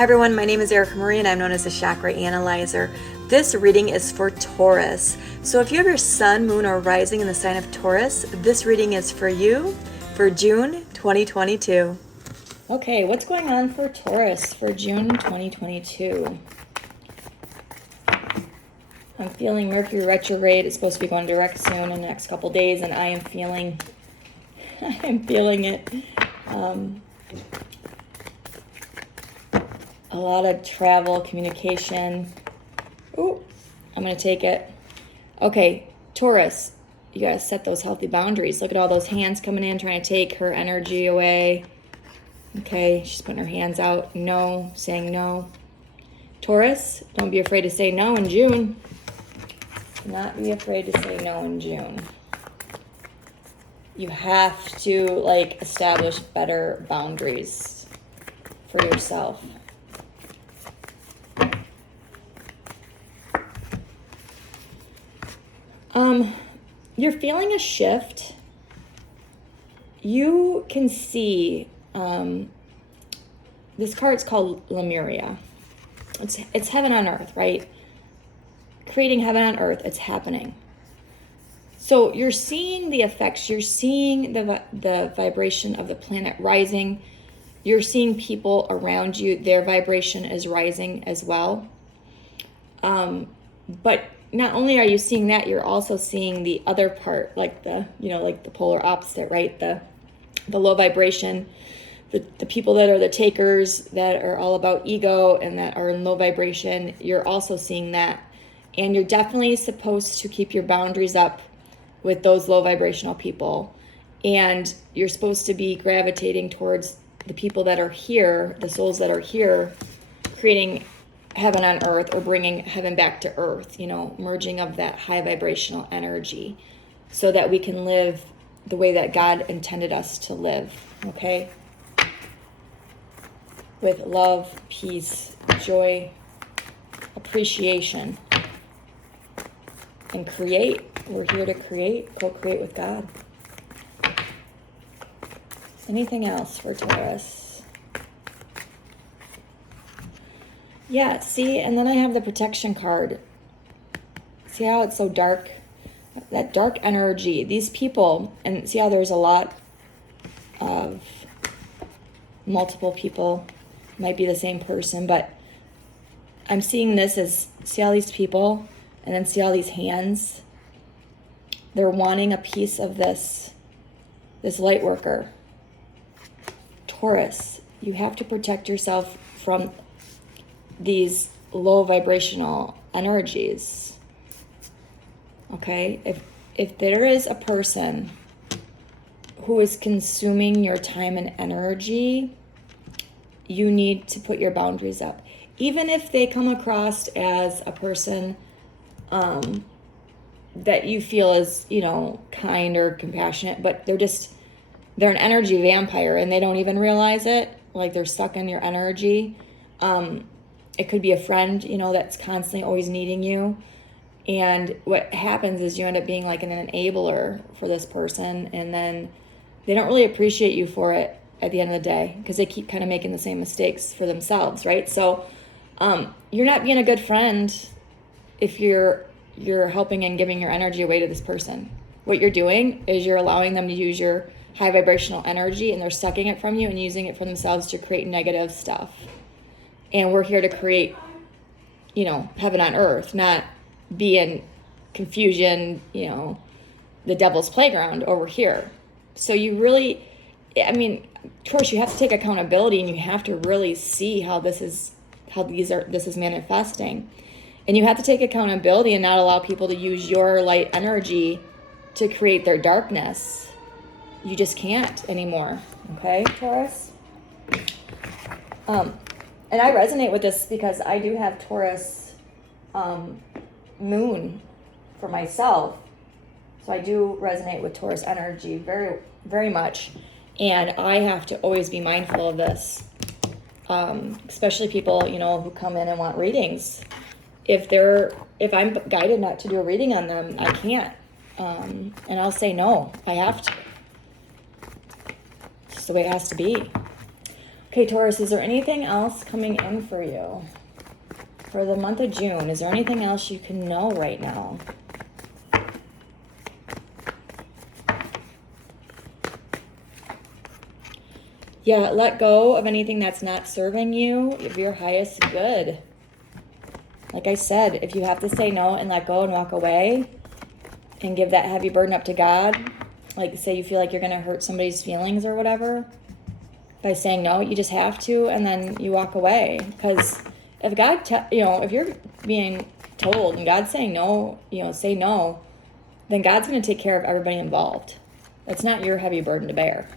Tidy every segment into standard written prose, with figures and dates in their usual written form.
Hi everyone, my name is Erica Marie and I'm known as the Chakra Analyzer. This reading is for Taurus. So if you have your sun, moon, or rising in the sign of Taurus, this reading is for you for June 2022. Okay, what's going on for Taurus for June 2022? I'm feeling Mercury retrograde. It's supposed to be going direct soon in the next couple days, and I am feeling it. A lot of travel, communication. Ooh, I'm going to take it. Okay, Taurus, you got to set those healthy boundaries. Look at all those hands coming in, trying to take her energy away. Okay, she's putting her hands out. No, saying no. Taurus, don't be afraid to say no in June. Do not be afraid to say no in June. You have to, establish better boundaries for yourself. You're feeling a shift. You can see, this card's called Lemuria. It's heaven on earth, right? Creating heaven on earth, it's happening. So you're seeing the effects, you're seeing the vibration of the planet rising. You're seeing people around you, their vibration is rising as well. But not only are you seeing that, you're also seeing the other part, like the polar opposite, right? The low vibration, the people that are the takers, that are all about ego and that are in low vibration, you're also seeing that. And you're definitely supposed to keep your boundaries up with those low vibrational people. And you're supposed to be gravitating towards the people that are here, the souls that are here, creating heaven on earth or bringing heaven back to earth, merging of that high vibrational energy so that we can live the way that God intended us to live, okay? With love, peace, joy, appreciation, and create. We're here to create, co-create with God. Anything else for Taurus? Yeah, see, and then I have the protection card. See how it's so dark? That dark energy, these people, and see how there's a lot of multiple people, might be the same person, but I'm seeing this as, see all these people, and then see all these hands? They're wanting a piece of this light worker. Taurus, you have to protect yourself from these low vibrational energies. Okay? If there is a person who is consuming your time and energy, you need to put your boundaries up. Even if they come across as a person that you feel is, kind or compassionate, but they're an energy vampire and they don't even realize it. Like they're stuck in your energy. It could be a friend, that's constantly always needing you. And what happens is you end up being like an enabler for this person. And then they don't really appreciate you for it at the end of the day because they keep kind of making the same mistakes for themselves, right? So you're not being a good friend if you're helping and giving your energy away to this person. What you're doing is you're allowing them to use your high vibrational energy and they're sucking it from you and using it for themselves to create negative stuff. And we're here to create, heaven on earth, not be in confusion, the devil's playground over here. So you really, Taurus, you have to take accountability and you have to really see how this is manifesting. And you have to take accountability and not allow people to use your light energy to create their darkness. You just can't anymore. Okay, Taurus? And I resonate with this because I do have Taurus moon for myself. So I do resonate with Taurus energy very, very much. And I have to always be mindful of this. Especially people, who come in and want readings. If I'm guided not to do a reading on them, I can't. And I'll say no, I have to. It's just the way it has to be. Okay, Taurus, is there anything else coming in for you for the month of June? Is there anything else you can know right now? Yeah, let go of anything that's not serving you of your highest good. Like I said, if you have to say no and let go and walk away and give that heavy burden up to God, like say you feel like you're going to hurt somebody's feelings or whatever, by saying no, you just have to, and then you walk away. Because if God, if you're being told and God's saying no, say no, then God's going to take care of everybody involved. That's not your heavy burden to bear.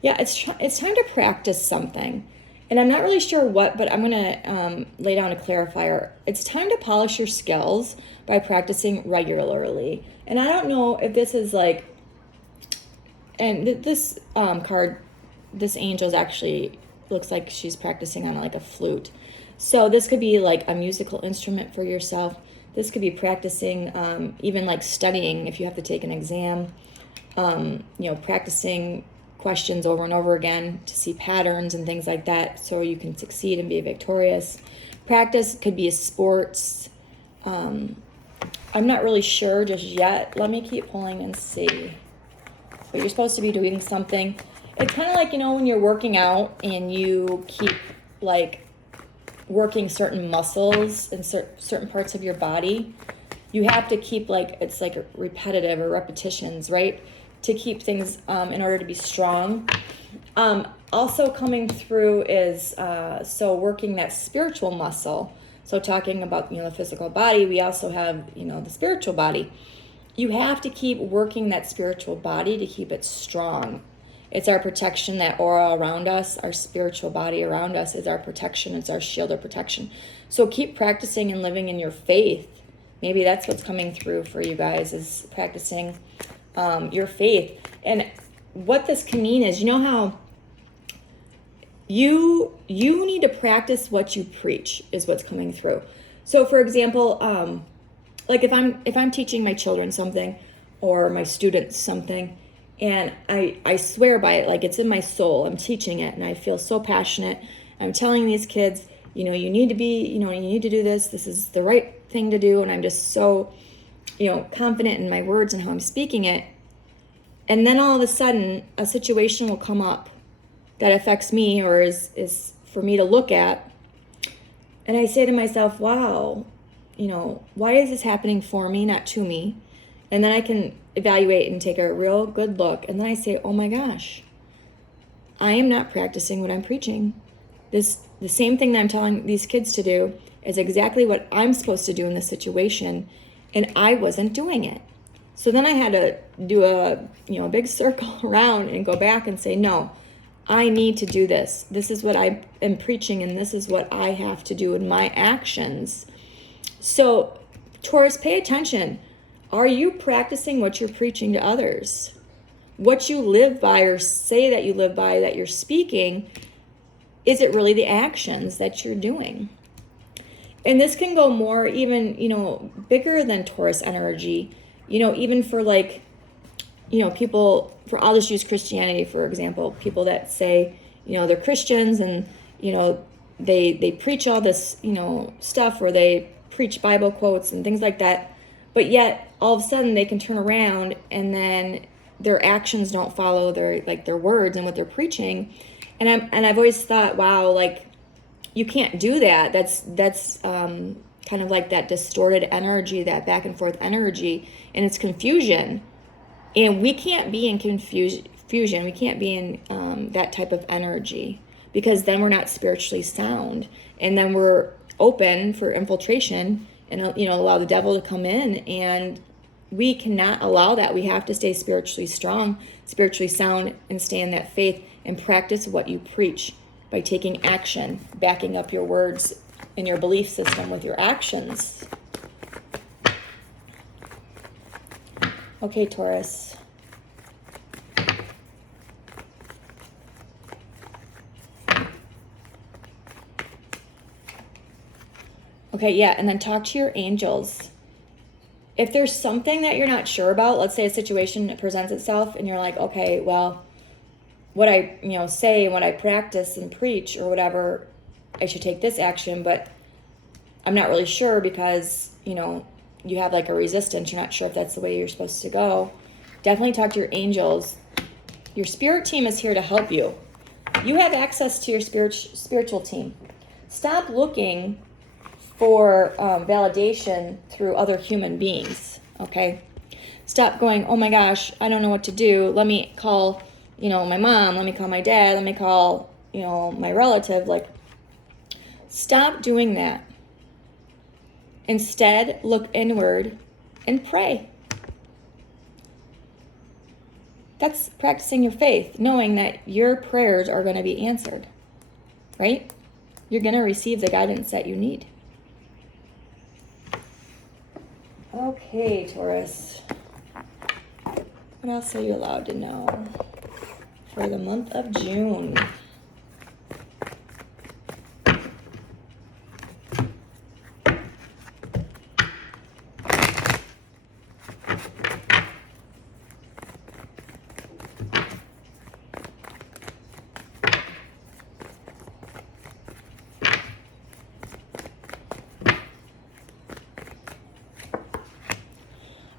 Yeah, it's time to practice something. And I'm not really sure what, but I'm going to lay down a clarifier. It's time to polish your skills by practicing regularly. And I don't know if this is like, and this card, this angel actually looks like she's practicing on like a flute. So this could be like a musical instrument for yourself. This could be practicing, even like studying if you have to take an exam, practicing questions over and over again to see patterns and things like that so you can succeed and be victorious. Practice could be a sports. I'm not really sure just yet. Let me keep pulling and see. But you're supposed to be doing something. It's kind of like, when you're working out and you keep like working certain muscles in certain parts of your body. You have to keep it's like repetitive or repetitions, right? To keep things in order to be strong. Also coming through is working that spiritual muscle. So talking about the physical body, we also have the spiritual body. You have to keep working that spiritual body to keep it strong. It's our protection, that aura around us, our spiritual body around us is our protection. It's our shield of protection. So keep practicing and living in your faith. Maybe that's what's coming through for you guys, is practicing your faith. And what this can mean is, how you need to practice what you preach is what's coming through. So for example, like if I'm teaching my children something or my students something, and I swear by it, like it's in my soul, I'm teaching it and I feel so passionate. I'm telling these kids, you need to be, you need to do this. This is the right thing to do. And I'm just so, confident in my words and how I'm speaking it. And then all of a sudden a situation will come up that affects me or is for me to look at. And I say to myself, wow, why is this happening for me, not to me? And then I can evaluate and take a real good look. And then I say, oh my gosh, I am not practicing what I'm preaching. The same thing that I'm telling these kids to do is exactly what I'm supposed to do in this situation. And I wasn't doing it. So then I had to do a big circle around and go back and say, no, I need to do this. This is what I am preaching, and this is what I have to do in my actions. So, Taurus, pay attention. Are you practicing what you're preaching to others? What you live by or say that you live by, that you're speaking, is it really the actions that you're doing? And this can go more even, bigger than Taurus energy, even for people, I'll just use Christianity, for example, people that say, they're Christians and, they preach all this, stuff, or they preach Bible quotes and things like that. But yet all of a sudden they can turn around and then their actions don't follow their words and what they're preaching. And I've always thought, wow, you can't do that. That's kind of like that distorted energy, that back and forth energy, and it's confusion. And we can't be in confusion. We can't be in that type of energy, because then we're not spiritually sound, and then we're open for infiltration and allow the devil to come in. And we cannot allow that. We have to stay spiritually strong, spiritually sound, and stay in that faith and practice what you preach by taking action, backing up your words and your belief system with your actions. Okay, Taurus. Okay, yeah, and then talk to your angels. if there's something that you're not sure about, let's say a situation presents itself and you're like, okay, well, what I, say and what I practice and preach or whatever, I should take this action, but I'm not really sure because, you have like a resistance. You're not sure if that's the way you're supposed to go. Definitely talk to your angels. Your spirit team is here to help you. You have access to your spiritual team. Stop looking for validation through other human beings, okay? Stop going, oh my gosh, I don't know what to do. Let me call, my mom. Let me call my dad. Let me call, my relative. Like, stop doing that. Instead, look inward and pray. That's practicing your faith, knowing that your prayers are going to be answered, right? You're going to receive the guidance that you need. Okay, Taurus. What else are you allowed to know for the month of June?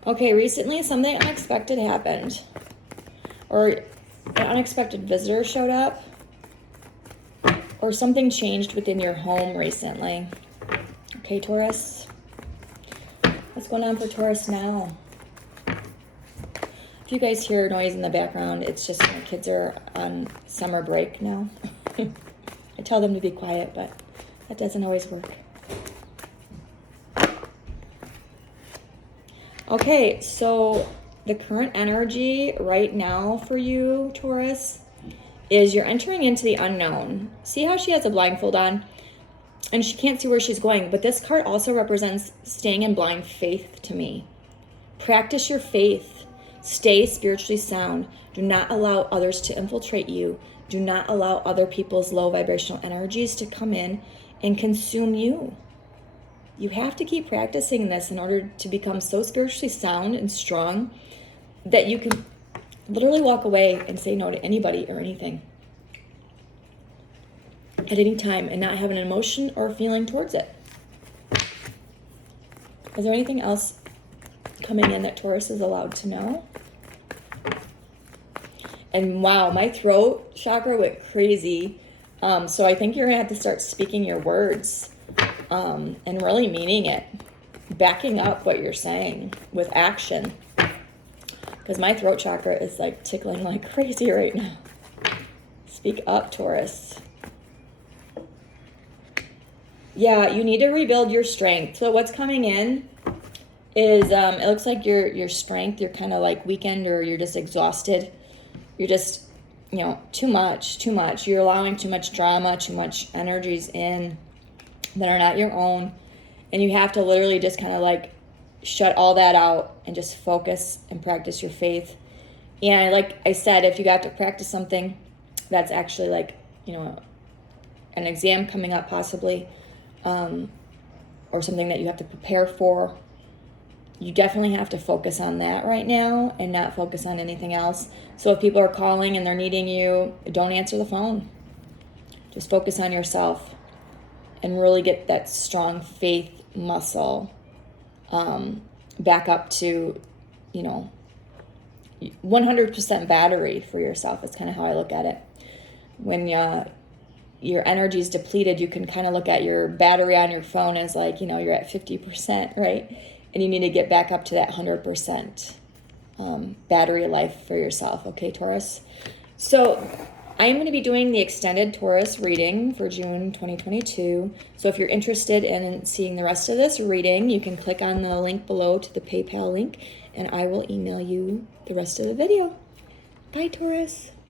Okay, recently something unexpected happened, or an unexpected visitor showed up, or something changed within your home recently. Okay, Taurus, what's going on for Taurus now? If you guys hear noise in the background, it's just my kids are on summer break now. I tell them to be quiet, but that doesn't always work. Okay, so the current energy right now for you, Taurus, is you're entering into the unknown. See how she has a blindfold on? And she can't see where she's going. But this card also represents staying in blind faith to me. Practice your faith. Stay spiritually sound. Do not allow others to infiltrate you. Do not allow other people's low vibrational energies to come in and consume you. You have to keep practicing this in order to become so spiritually sound and strong that you can literally walk away and say no to anybody or anything at any time and not have an emotion or a feeling towards it. Is there anything else coming in that Taurus is allowed to know? And wow, my throat chakra went crazy. So I think you're going to have to start speaking your words. And really meaning it, backing up what you're saying with action, because my throat chakra is like tickling like crazy right now. Speak up, Taurus. Yeah, you need to rebuild your strength. So what's coming in is it looks like your strength, you're kind of like weakened, or you're just exhausted. You're just, too much. You're allowing too much drama, too much energies in that are not your own, and you have to literally just kind of like shut all that out and just focus and practice your faith. And like I said, if you got to practice something that's actually like, an exam coming up possibly, or something that you have to prepare for, you definitely have to focus on that right now and not focus on anything else. So if people are calling and they're needing you, don't answer the phone. Just focus on yourself and really get that strong faith muscle back up to, 100% battery for yourself. It's kind of how I look at it. When your energy is depleted, you can kind of look at your battery on your phone as like, you're at 50%, right? And you need to get back up to that 100% battery life for yourself. Okay, Taurus? So I am going to be doing the extended Taurus reading for June 2022. So if you're interested in seeing the rest of this reading, you can click on the link below to the PayPal link, and I will email you the rest of the video. Bye, Taurus.